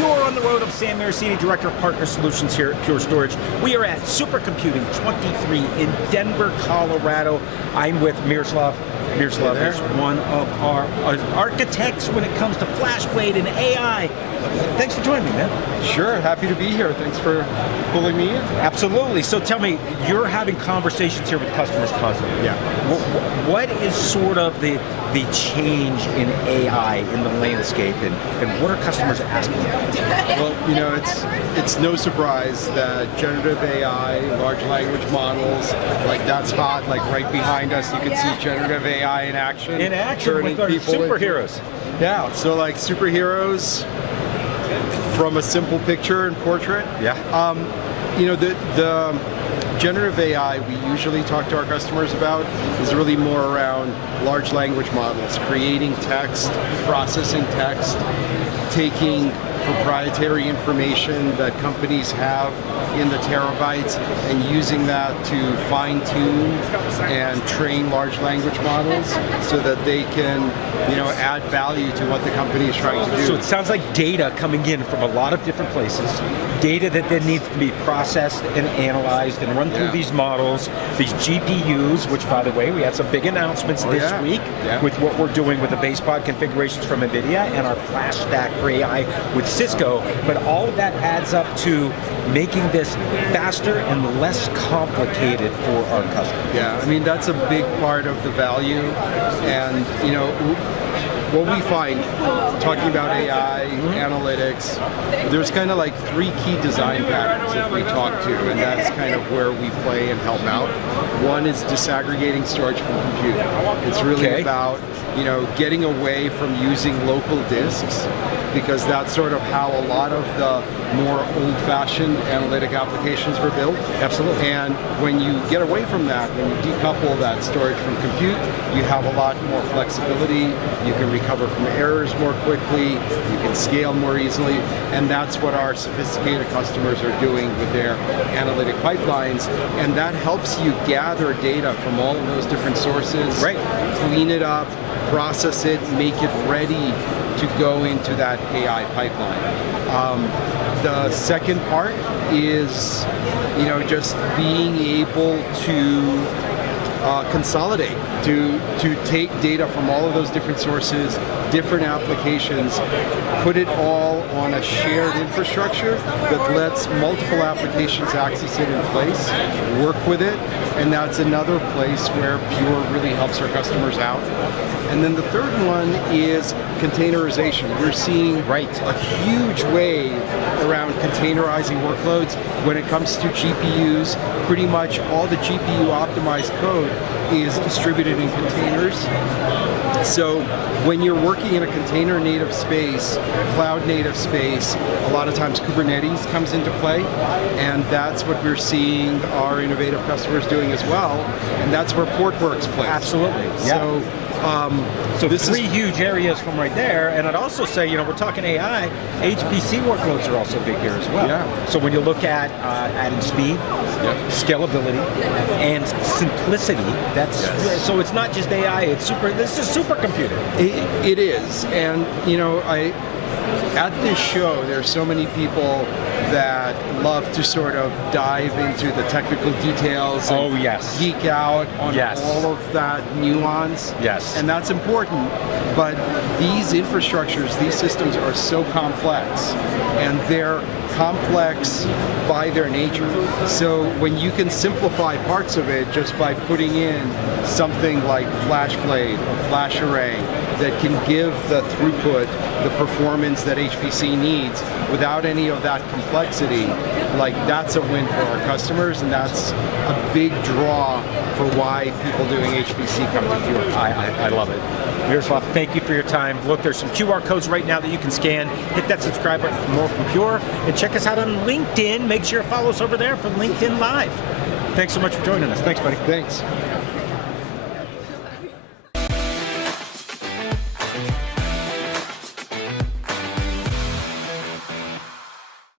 Pure on the road. I'm Sam Marasini, Director of Partner Solutions here at Pure Storage. We are at Supercomputing 23 in Denver, Colorado. I'm with Miroslav. Miroslav is one of our architects when it comes to FlashBlade and AI. Thanks for joining me, man. Sure, happy to be here. Thanks for pulling me in. Absolutely. So tell me, you're having conversations here with customers constantly. Yeah. What is sort of the change in AI in the landscape, and what are customers asking about? Well, you know, it's no surprise that generative AI, large language models, like that's hot. Like right behind us, you can see generative AI in action. In action with our superheroes. Yeah, so like superheroes from a simple picture and portrait. Yeah. You know, the generative AI we usually talk to our customers about is really more around large language models, creating text, processing text, taking proprietary information that companies have in the terabytes and using that to fine-tune and train large language models so that they can, you know, add value to what the company is trying to do. So it sounds like data coming in from a lot of different places, data that then needs to be processed and analyzed and run through these models, these GPUs, which by the way, we had some big announcements this week with what we're doing with the base pod configurations from NVIDIA and our flash stack for AI with Cisco, but all of that adds up to making this faster and less complicated for our customers. Yeah, I mean, that's a big part of the value, and you know, what we find, talking about AI, analytics, there's kind of like three key design patterns that we talk to, and that's kind of where we play and help out. One is disaggregating storage from compute. It's really about, you know, getting away from using local disks, because that's sort of how a lot of the more old-fashioned analytic applications were built. Absolutely. And when you get away from that, when you decouple that storage from compute, you have a lot more flexibility, you can recover from errors more quickly, you can scale more easily, and that's what our sophisticated customers are doing with their analytic pipelines, and that helps you gather data from all of those different sources, clean it up, process it, make it ready to go into that AI pipeline. The second part is, you know, just being able to consolidate, to take data from all of those different sources, different applications, put it all on a shared infrastructure that lets multiple applications access it in place, work with it, and that's another place where Pure really helps our customers out. And then the third one is containerization. We're seeing a huge wave around containerizing workloads. When it comes to GPUs, pretty much all the GPU optimized code is distributed in containers. So when you're working in a container native space, cloud native space, a lot of times Kubernetes comes into play, and that's what we're seeing our innovative customers doing as well, and that's where Portworx plays. Absolutely. So, so this three huge areas from right there, and I'd also say, you know, we're talking AI, HPC workloads are also big here as well. Yeah. So when you look at adding speed, scalability, and simplicity, that's so it's not just AI, it's this is supercomputer. It is, and you know, at this show, there's so many people that love to sort of dive into the technical details and geek out on all of that nuance. And that's important, but these infrastructures, these systems are so complex, and they're complex by their nature. So when you can simplify parts of it just by putting in something like FlashBlade or FlashArray that can give the throughput, the performance that HPC needs without any of that complexity, like that's a win for our customers, and that's a big draw for why people doing HPC come to Pure. I love it. Miroslav, thank you for your time. Look, there's some QR codes right now that you can scan. Hit that subscribe button for more from Pure, and check us out on LinkedIn. Make sure you follow us over there for LinkedIn Live. Thanks so much for joining us. Thanks, buddy. Thanks.